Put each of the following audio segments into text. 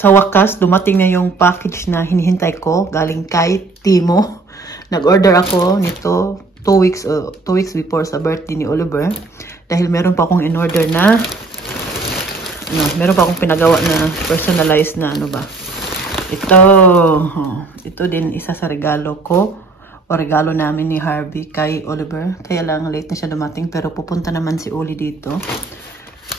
Sa wakas, dumating na yung package na hinihintay ko galing kay Timo. Nag-order ako nito 2 weeks before sa birthday ni Oliver. Dahil meron pa akong in-order na meron pa akong pinagawa na personalized na ano ba. Ito din isa sa regalo ko o regalo namin ni Harvey kay Oliver. Kaya lang late na siya dumating pero pupunta naman si Oli dito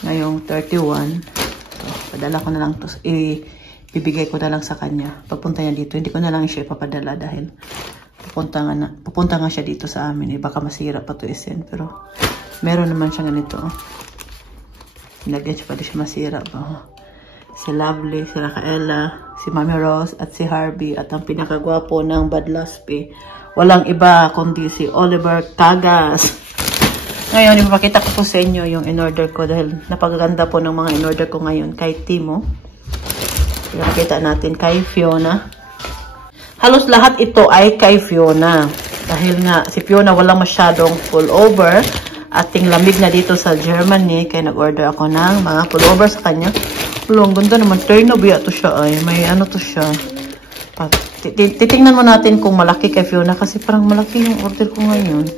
ngayong 31. So, padala ko na lang to. Ibibigay ko na lang sa kanya. Pagpunta niya dito, hindi ko na lang siya ipapadala dahil pupunta nga siya dito sa amin. Baka masira pa to isend pero meron naman siya ganito. Nilagyan siya pa di siya masira ba. Si Lovely, si Rafaela, si Mami Rose at si Harvey at ang pinakagwapo ng Badlaspi. Walang iba kundi si Oliver Cagas. Ngayon, ipapakita ko po sa inyo yung in-order ko dahil napagaganda po ng mga in-order ko ngayon kay Timo. Ipapakita natin kay Fiona. Halos lahat ito ay kay Fiona. Dahil nga si Fiona walang masyadong pullover. Ating lamig na dito sa Germany. Kaya nag-order ako ng mga pullover sa kanya. Ang ganda naman. Turn biya to siya ay. May ano to siya. Titingnan mo natin kung malaki kay Fiona kasi parang malaki yung order ko ngayon.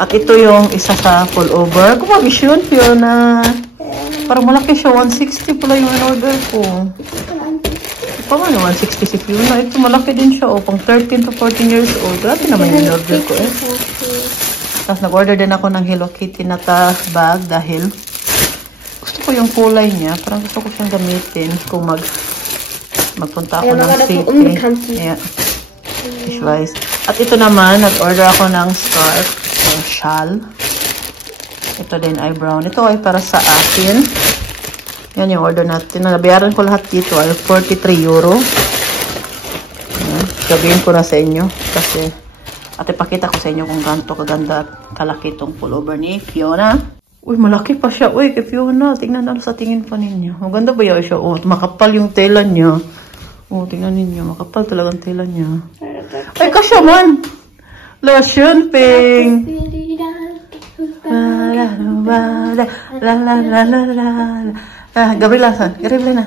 At ito yung isa sa pullover. Kumagis yun, Fiona. Parang malaki siya. 160 pala yung order ko. Paano 160 si Fiona? Ito malaki din siya. Pang 13 to 14 years old. Grabe naman yung order ko eh. Tapos nag-order din ako ng Hello Kitty na bag dahil gusto ko yung kulay niya. Parang gusto ko siyang gamitin kung magpunta ako ng city. Yeah. Visualize. At ito naman, nag-order ako ng scarf or shawl. Ito din ay brown. Ito ay para sa akin. Yan yung order natin. Nabayaran ko lahat dito ay 43 euro. Yan. Sabihin ko na sa inyo. Kasi, at ipakita ko sa inyo kung ganito kaganda at kalaki itong pullover ni Fiona. Uy, malaki pa siya. Uy, kay Fiona. Tingnan na sa tingin pa ninyo. Maganda ba yan siya? Makapal yung tela niya. Tingnan ninyo. Makapal talagang tela niya. Ay, kasya man! Lotion pink! Gabriela, saan? Gabriela na.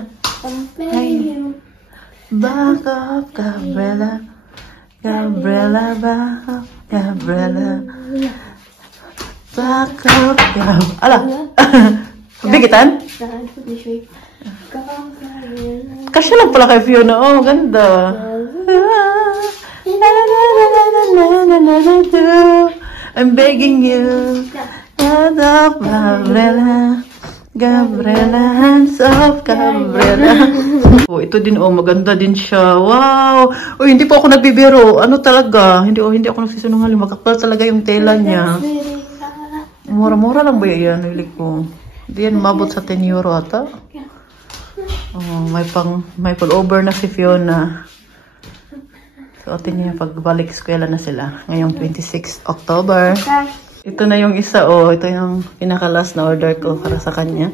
Back up, Gabriela. Gabriela, back up, Gabriela. Back up, Gabriela. Ala! Bigitan? Kasya lang pala kay Fiona. Ganda. I'm begging you. Gabriela. Gabriela, hands off, Gabriela. Ito din, maganda din siya. Wow! Hindi po ako nagbibiro. Ano talaga? Hindi ako nagsisinungaling. Magkakapal talaga yung tela niya. Mura-mura lang ba yan? Hilig ko. Hindi yan mabot sa 10 euro ata. May pullover na si Fiona. So, atin niya pagbalik eskwela na sila. Ngayong 26 October. Ito na yung isa, ito yung pinaka-last na order ko para sa kanya.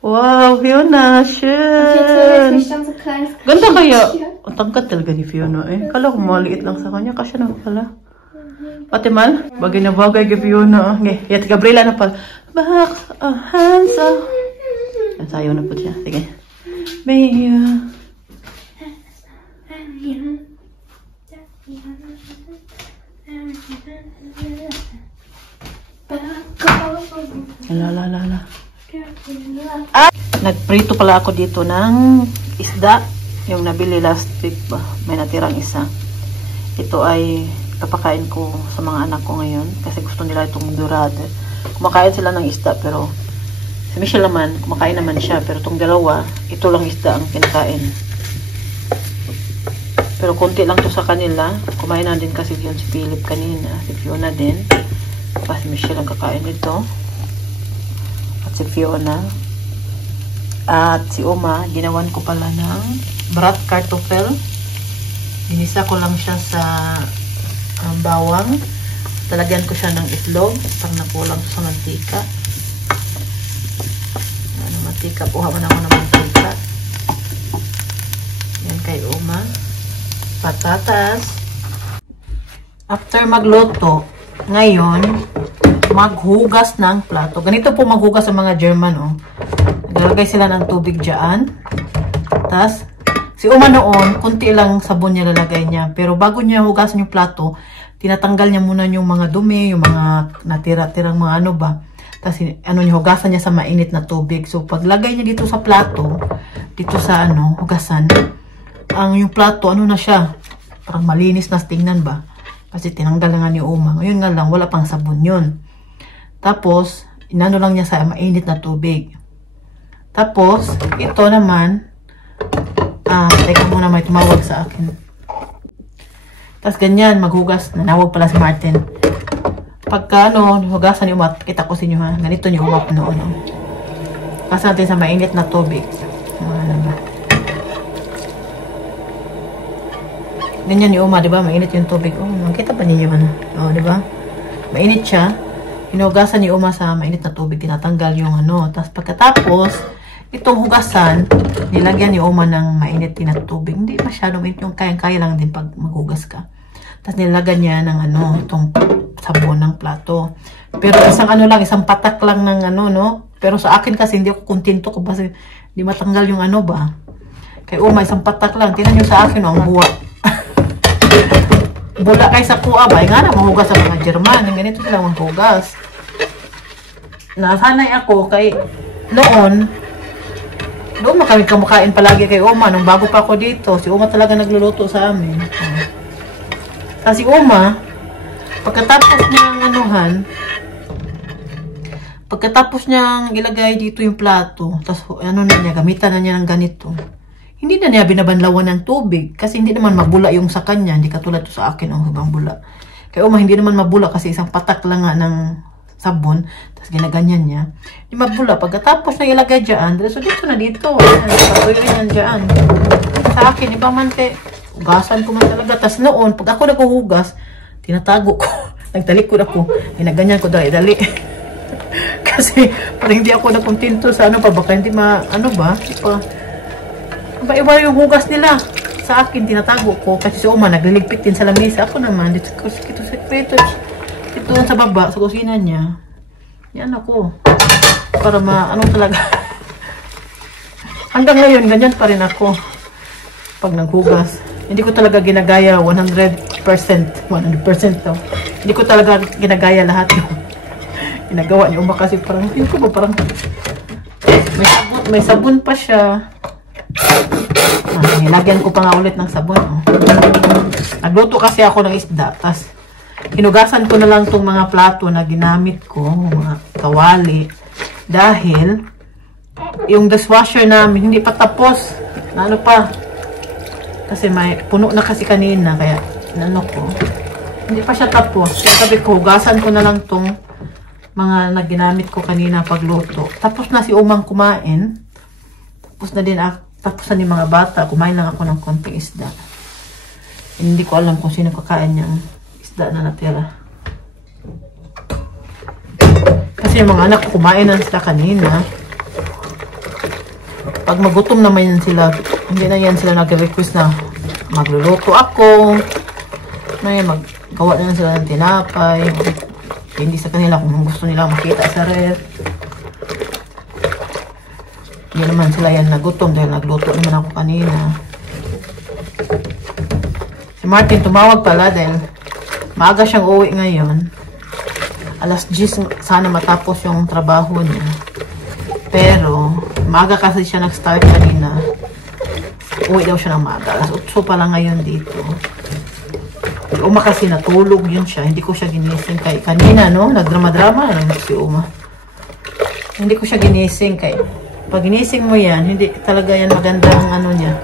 Wow, Fiona, shit! Ganda kaya. Ang tangkat talaga ni Fiona eh. Kala ko maliit lang sa kanya, kasi naman pala. Pati mal, bagay na bagay kay Fiona. Okay, yat Gabriela na pala. Back, hands up. Sayo na po siya. Sige. Baby. La. Nagprito pala ako dito ng isda. Yung nabili last week ba. May natirang isa. Ito ay kapakain ko sa mga anak ko ngayon. Kasi gusto nila itong dorado. Kumakain sila ng isda pero si Michelle naman, kumakain naman siya. Pero itong dalawa, ito lang isda ang kinakain. Pero konti lang to sa kanila. Kumain na din kasi yun si Philip kanina. Si Fiona din. Kasi Michelle ang kakain nito. At si Fiona. At si Uma, ginawan ko pala ng brat kartoffel. Ginisa ko lang siya sa bawang. Talagyan ko siya ng itlog. Pag nakulang sa mantika. Mantika. Kuha mo na ako ng mantika. Yan kay Uma. Patatas. After magluto, ngayon, maghugas ng plato. Ganito po maghugas sa mga German, Naglalagay sila ng tubig dyan. Tas, si Uma noon, kunti lang sabon niya lalagay niya. Pero bago niya hugasan yung plato, tinatanggal niya muna yung mga dumi, yung mga natira-tirang mga ano ba. Tapos, niya, hugasan niya sa mainit na tubig. So, paglagay niya dito sa plato, dito sa hugasan, yung plato, na siya? Parang malinis na tingnan ba? Kasi tinanggal na nga ni Uma. Ngayon nga lang, wala pang sabon yun. Tapos, inano lang niya sa mainit na tubig. Tapos, ito naman, teka muna, may tumawag sa akin. Tapos, ganyan, maghugas. Nanawag pala si Martin. Pagka, hugasan ni Uma, kita ko sa inyo ha. Ganito niyo umap noon. Kasi natin sa mainit na tubig. Ano ba? Ganyan ni Uma, di ba? Mainit yung tubig. Oh, nakita pa niyo ano? Oh, di ba? Mainit siya. Hinugasan ni Uma sa mainit na tubig, tinatanggal yung Tapos pagkatapos, itong hugasan, nilagyan ni Uma ng mainit na tubig. Hindi masyado mainit, yung kayang-kaya lang din pag maghugas ka. Tapos nilagyan niya ng itong sabon ng plato. Pero isang isang patak lang ng Pero sa akin kasi hindi ako kontento ko kasi hindi matanggal yung ba. Kay Uma, isang patak lang. Tingnan nyo sa akin, ang buwa. Bula kay sa kuha ba? Nga na, mahugas sa mga German. Yung ganito sila maghugas. Nasanay ako kay noon kami kumakain palagi kay Uma. Nung bago pa ako dito, si Uma talaga nagluluto sa amin. Kasi Uma, pagkatapos niyang ilagay dito yung plato, tapos niya, gamitan na niya ng ganito. Hindi na niya binabanlawan ng tubig kasi hindi naman mabula yung sa kanya. Hindi katulad to sa akin ang hubang bula. Kaya Uma, hindi naman mabula kasi isang patak lang nga ng sabon. Tapos ginaganyan niya. Hindi mabula. Pagkatapos na ilagay dyan, so dito na dito. Patuloy yan dyan. Sa akin, iba man ugasan ko man talaga. Tapos noon, pag ako naghuhugas, tinatago ko. Nagtalikod ako. Ginaganyan ko dali-dali. Kasi parang hindi ako nakontinto sa baka hindi iba yung hugas nila. Sa akin, tinatago ko. Kasi si Uma, nagliligpit din sa lamesa. Ako naman, dito sa sekreto. Dito sa baba, sa kusina niya. Yan ako. Para talaga. Hanggang ngayon, ganyan pa rin ako. Pag naghugas. Hindi ko talaga ginagaya 100%. 100% to. Hindi ko talaga ginagaya lahat yung ginagawa niya Uma kasi parang, may sabon pa siya. Nilagyan ko pa nga ulit ng sabon. Nagluto kasi ako ng isda. Tapos, hinugasan ko na lang itong mga plato na ginamit ko. Mga kawali. Dahil, yung dishwasher namin, hindi pa tapos. Pa. Kasi may puno na kasi kanina. Kaya, ko. Hindi pa siya tapos. Kaya sabi ko, hugasan ko na lang itong mga naginamit ko kanina pagluto. Tapos na si Umang kumain. Tapos na din ako. Tapos na yung mga bata, kumain lang ako ng konting isda. Hindi ko alam kung sino kakain yung isda na natira. Kasi yung mga anak ko, kumain na sila kanina. Pag magutom naman yan sila, hindi na yan sila nag-request na magluluto ako. Maggawa na sila ng tinapay. Hindi sa kanila kung gusto nila makita sa ref. Hindi naman sila yan nagutom dahil nagluto naman ako kanina. Si Martin tumawag pala dahil maaga siyang uwi ngayon. Alas 10 sana matapos yung trabaho niya. Pero maaga kasi siya nag-start kanina. Uwi daw siya ng maaga. Alas 8 pala ngayon dito. Uma kasi natulog yun siya. Hindi ko siya ginising kay kanina nagdrama-drama lang si Uma. Hindi ko siya ginising kay pag ginising mo yan, hindi talaga yan maganda ang niya.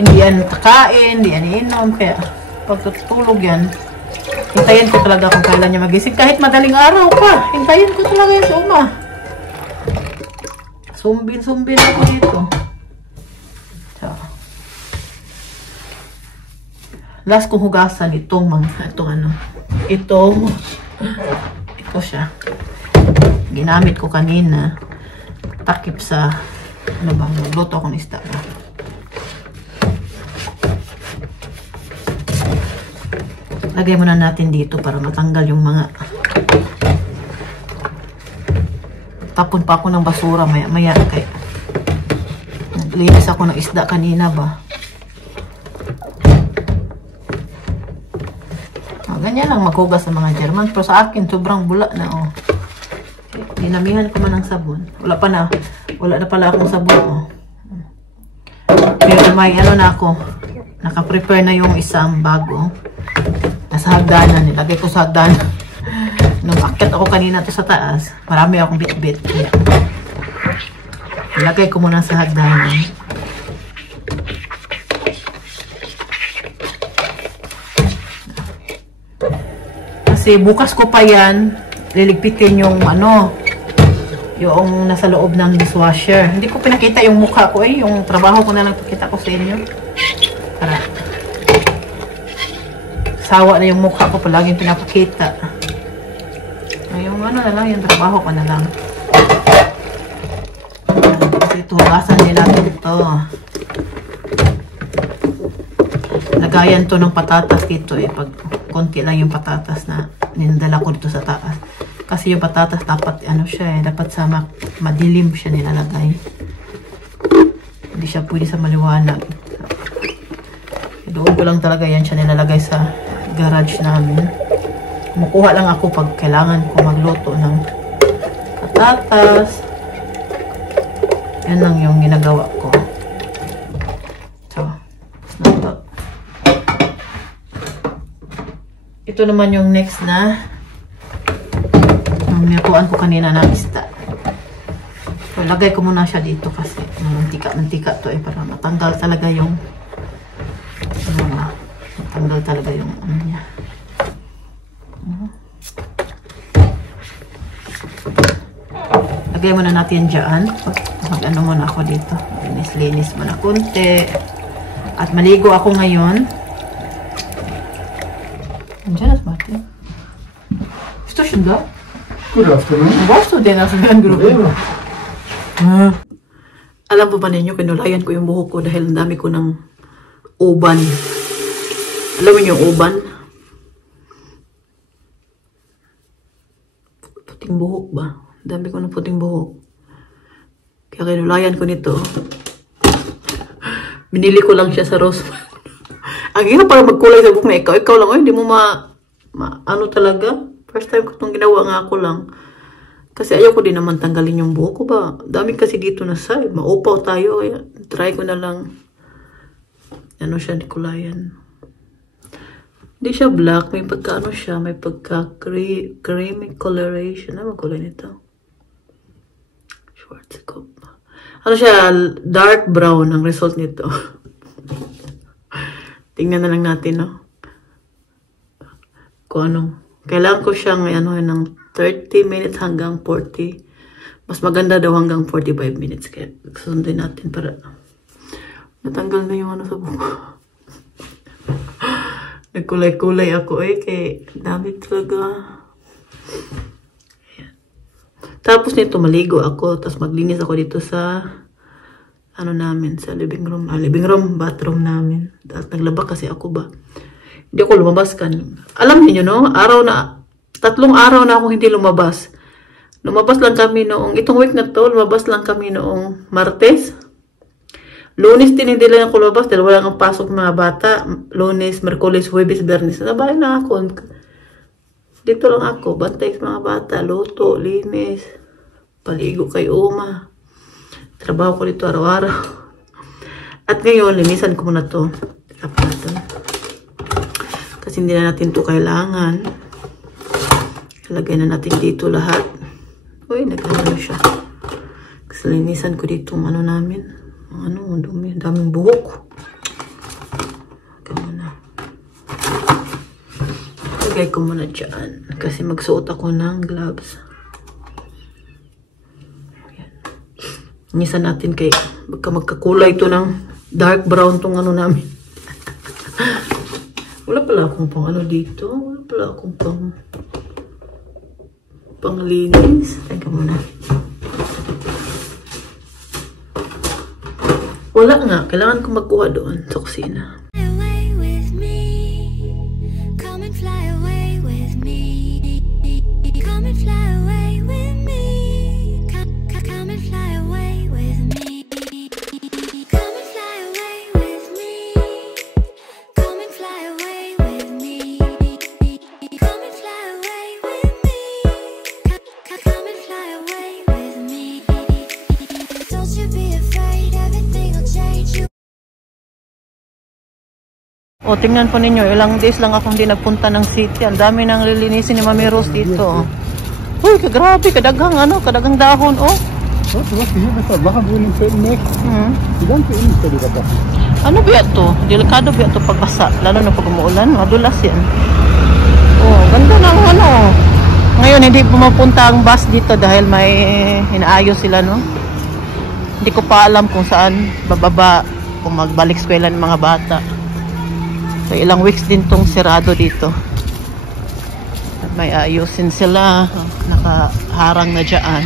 Hindi yan kakain, hindi yan iinom. Kaya, pag tutulog yan, hintayin ko talaga kung kailan niya magising. Kahit madaling araw pa, hintayin ko talaga yan sa Uma. Sumbin ako dito. So, last kong hugasan ito siya. Ginamit ko kanina. Takip sa magluto akong isda ba. Lagay muna natin dito para matanggal yung mga tapon pa ako ng basura maya kay Naglinis ako ng isda kanina ba. Ganyan lang maghugas ng mga German. Pero sa akin, sobrang bula na, oh. Dinamihan ko man ng sabon. Wala na pala akong sabon, oh. Pero may ano na ako. Naka-prepare na yung isang bago. Nasa hagdanan. Nilagay ko sa hagdanan. Nung akit ako kanina to sa taas, marami akong bit-bit. Nilagay ko muna sa hagdanan. Kasi bukas ko pa yan, liligpitin yung ano, yung nasa loob ng dishwasher. Hindi ko pinakita yung mukha ko yung trabaho ko na lang pakita ko sa inyo. Para sawa na yung mukha ko, palaging pinapakita. Yung ano na lang, yung trabaho ko na lang. Kasi tugasan nila ito. Lagayan to ng patatas dito pag konti lang yung patatas na ninadala ko dito sa taas. Kasi yung patatas dapat ano siya dapat sa madilim siya nilalagay. Hindi siya pwede sa maliwanag. Doon ko lang talaga yan siya nilalagay sa garage namin. Kumukuha lang ako pag kailangan ko magluto ng patatas. Yan lang yung ginagawa ko. So, ito naman yung next na nilakuan ko kanina ng isda. So, lagay ko muna siya dito kasi mantika to para matanggal talaga yung ano niya. Lagay muna natin dyan. Mag-ano muna ako dito. Linis muna konti. At maligo ako ngayon. Andiyan na Martin. Gusto siya da? Good afternoon. Gusto din ang sabihan grupo. Alam po ba ninyo, kinulayan ko yung buhok ko dahil ang dami ko ng uban. Alam mo yung uban? Puting buhok ba? Dami ko ng puting buhok. Kaya kinulayan ko nito. Binili ko lang siya sa Rossmann. Ang hirap para magkulay sa buhok na ikaw lang. Hindi mo ano talaga. First time ko itong ginawa nga ako lang. Kasi ayaw ko din naman tanggalin yung buhok ko ba. Dami kasi dito na side. Maupaw tayo. Kaya try ko na lang. Ano siya, nikulayan. Hindi siya black. May pagka ano siya. May pagka creamy coloration. Ano kulay nito? Schwarzkopf. Ano siya, dark brown ang result nito. Tingnan na lang natin, no? Kung ano. Kailangan ko siyang ano, ng 30 minutes hanggang 40. Mas maganda daw hanggang 45 minutes. Kaya susundin natin para natanggal na yung ano sa buko. Nagkulay-kulay ako kaya dami talaga. Ayan. Tapos nito maligo ako. Tapos maglinis ako dito sa ano namin, sa living room. Bathroom namin. At naglaba kasi ako ba. Hindi ako lumabas kan. Alam niyo no, 3 araw na ako hindi lumabas. Lumabas lang kami noong, itong week na to, lumabas lang kami noong Martes. Lunes din hindi lang ako lumabas dahil wala nang pasok mga bata. Lunes, Merkulis, Huwebes, Bernes. Nabay na ako. Dito lang ako, bantay sa mga bata, luto, linis, paligo kay Uma. Trabaho ko dito araw-araw. At ngayon, linisan ko muna to. Kasi hindi na natin to kailangan. Lagay na natin dito lahat. Uy, nagkano siya. Kasi linisan ko dito ano namin. Ano, dumi. Daming buhok. Lagay muna. Lagay ko muna dyan. Kasi magsuot ako ng gloves. Ayan. Linisan natin kay magkakulay ito ng dark brown tong ano namin. Wala pala akong pang ano dito. Wala pala akong panglinis. Teka muna. Wala nga. Kailangan ko magkuha doon sa kusina. O, tingnan po ninyo, ilang days lang akong di nagpunta ng city. Ang dami nang lilinisin ni Mami Rose dito. Uy, grabe, kadagang dahon, oh. Was hier besser machen würden im vierten Weg? Die ganze Innenstadt überwachen. Ano ba ito? Delikado ba ito pagbasa? Lalo na pag umuulan, madulas yan. Oh, ganda ng ano. Ngayon, hindi pumapunta ang bus dito dahil may inaayos sila, no? Hindi ko pa alam kung saan bababa kung magbalik eskwela ng mga bata. So, ilang weeks din tong sirado dito. May ayusin sila. Nakaharang na dyan.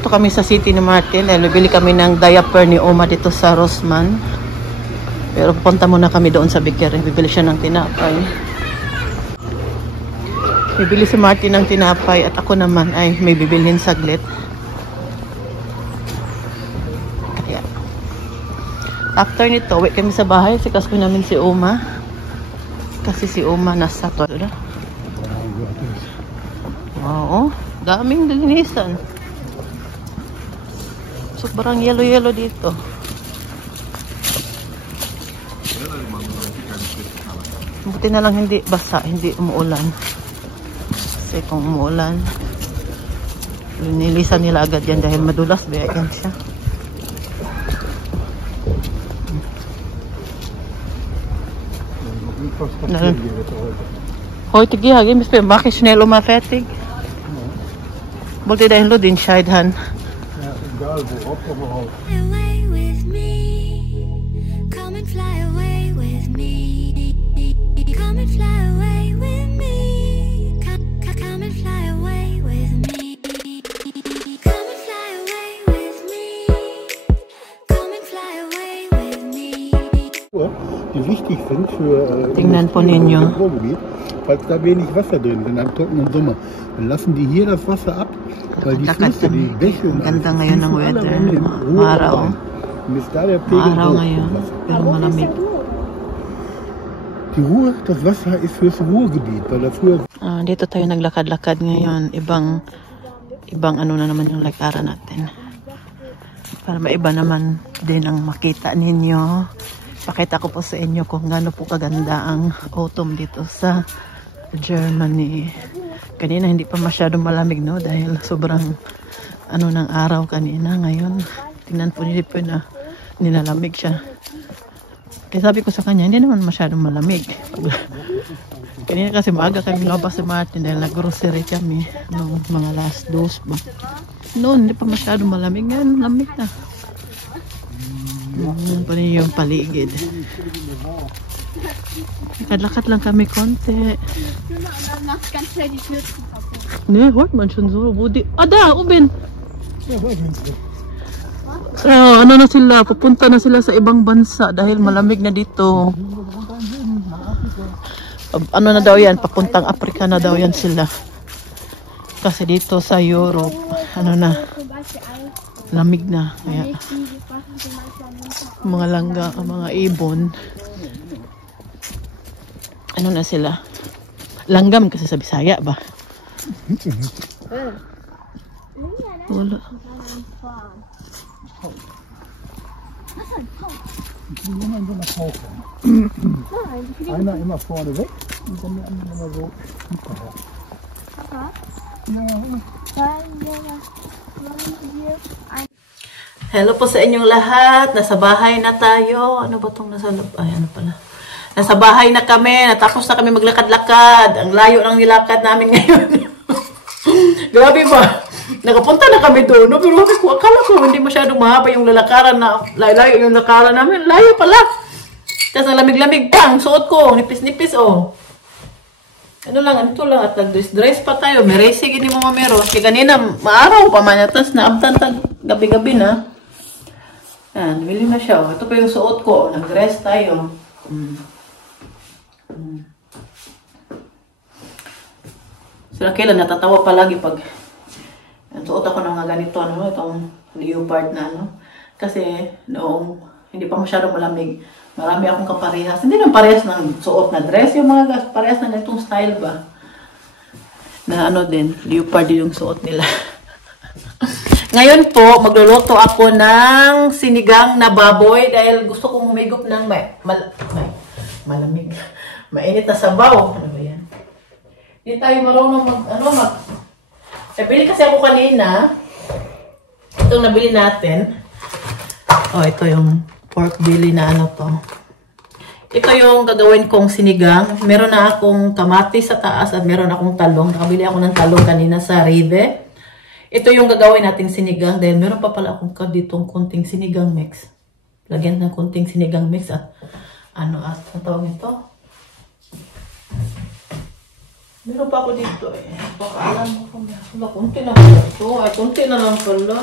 Ito kami sa City ni Martin. Bili kami ng diaper ni Oma dito sa Rossmann. Pero pupunta muna kami doon sa Bikere. Bibili siya ng tinapay. Bibili si Martin ng tinapay at ako naman ay may bibilhin saglit. Kaya after nito, uwi kami sa bahay. Sikaspo namin si Oma. Kasi si Oma nasa toilet. Oo. Daming linisan. Sobrang yellow dito. Buti na lang hindi basa, hindi umuulan. Kasi kung umuulan, linilisan nila agad yan dahil madulas. Baya yan siya. Hoy, tigi hagi, mispe, bakit schnell fertig? Buti dahil lo din siya, han. Egal wo, ob oder auf. Away with me, come and fly away with me. Come and fly away with me. Come and fly away with me. Come and fly away with me. Come and fly away with me. Die wichtig sind für Tingnan po ninyo. Ruhrgebiet, weil da wenig Wasser drin sind am trockenen Sommer. Dann lassen die hier das Wasser ab. Weil die Flüsse, die Bäche und ganda ngayon ng weather. Maaraw. Maaraw ngayon. Pero malamig. Die Ruhr, das Wasser ist fürs Ruhrgebiet, weil das früher... Dito tayo naglakad-lakad ngayon. Ibang ano na naman yung lakaran natin. Para maiba naman din ang makita ninyo. Pakita ko po sa inyo kung gaano po kaganda ang autumn dito sa Germany. Kanina hindi pa masyadong malamig, no? Dahil sobrang ano ng araw kanina. Ngayon, tingnan po nila po na nilalamig siya. Kaya sabi ko sa kanya, hindi naman masyadong malamig. Kanina kasi maaga kami labas si Martin dahil nag-grocery kami. Noong mga last dose ba. Noon, hindi pa masyadong malamig. Ngayon, lamig na. Yan pa niyo yung paligid. Lakad lang kami konti. Ne, hört man schon so. Wo die... da, oben! Ano na sila? Pupunta na sila sa ibang bansa dahil malamig na dito. Ano na daw yan? Papuntang Afrika na daw yan sila. Kasi dito sa Europe, ano na, lamig na. Kaya, mga langga, mga ibon, ano na sila? Langgam kasi sa Bisaya ba? Wala. Einer immer vorne weg und dann der andere immer so hinterher. Hello po sa inyong lahat. Nasa bahay na tayo. Ano ba itong nasa loob? Ay, ano pala. Nasa bahay na kami. Natapos na kami maglakad-lakad. Ang layo ng nilakad namin ngayon. Grabe ba? Nakapunta na kami doon. No? Pero akala ko hindi masyadong mahaba yung lalakaran na layo yung lakaran namin. Layo pala. Tapos ang lamig-lamig pa. Ang suot ko. Nipis-nipis oh. Ano lang, ito lang. At nag-dress pa tayo. May racing hindi mo mamero. Kasi kanina, maaraw pa man. Tapos naabtan gabi-gabi na. Yan, bili na siya. Ito pa yung suot ko. Nag-dress tayo. Sila kailan natatawa palagi pag suot ako ng ganito, ano, itong leopard na, ano. Kasi noong hindi pa masyadong malamig, marami akong kaparehas. Hindi naman parehas ng suot na dress. Yung mga parehas na ganitong style ba. Na ano din, leopard din yung suot nila. Ngayon po, magluluto ako ng sinigang na baboy dahil gusto kong humigop ng malamig. Mainit na sabaw. Ano ba yan? Hindi tayo marunong nabili kasi ako kanina. Itong nabili natin. Oh, ito yung pork belly na ano to. Ito yung gagawin kong sinigang. Meron na akong kamatis sa taas at meron akong talong. Nakabili ako ng talong kanina sa Rive. Ito yung gagawin natin sinigang dahil meron pa pala akong ditong konting sinigang mix. Lagyan ng konting sinigang mix at ang tawag ito? Meron pa ako dito eh. Baka alam mo kung meron. Kunti na pala ito. Ay, kunti na lang pala.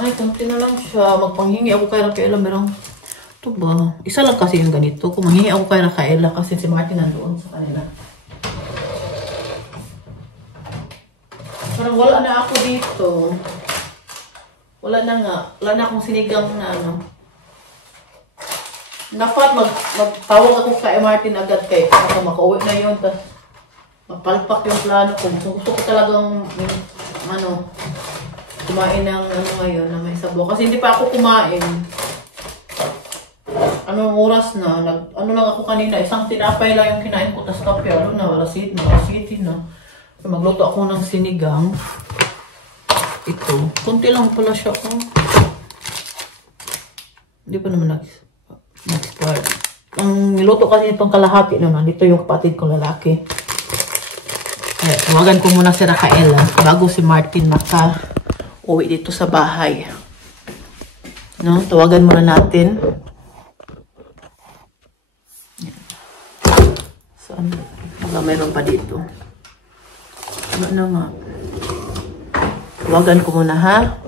Ay, kunti na lang siya. Magpanghingi ako kay Raquel. Meron. Ito ba? Isa lang kasi yung ganito. Kung manghingi ako kay Raquel kasi si Martin nandoon sa kanila. Parang wala na ako dito. Wala na nga. Wala na akong sinigang na ano. Dapat magtawag ako kay Martin agad kay para makauwi na yun. Tapos mapalpak yung plano ko. Gusto ko talagang kumain ng ngayon na may sabaw. Kasi hindi pa ako kumain. Anong oras na? Lang ako kanina. Isang tinapay lang yung kinain ko. Tapos kape. Wala city na. Magluto ako ng sinigang. Ito. Kunti lang pala siya. Oh. Hindi pa naman nag-start. Ang niluto kasi itong kalahati naman. Dito yung kapatid kong lalaki. Eh, tawagan ko muna si Raquel bago si Martin maka-uwi dito sa bahay. No? Tawagan muna natin. Saan? Mayroon pa dito. Ano na nga? Tawagan ko muna ha.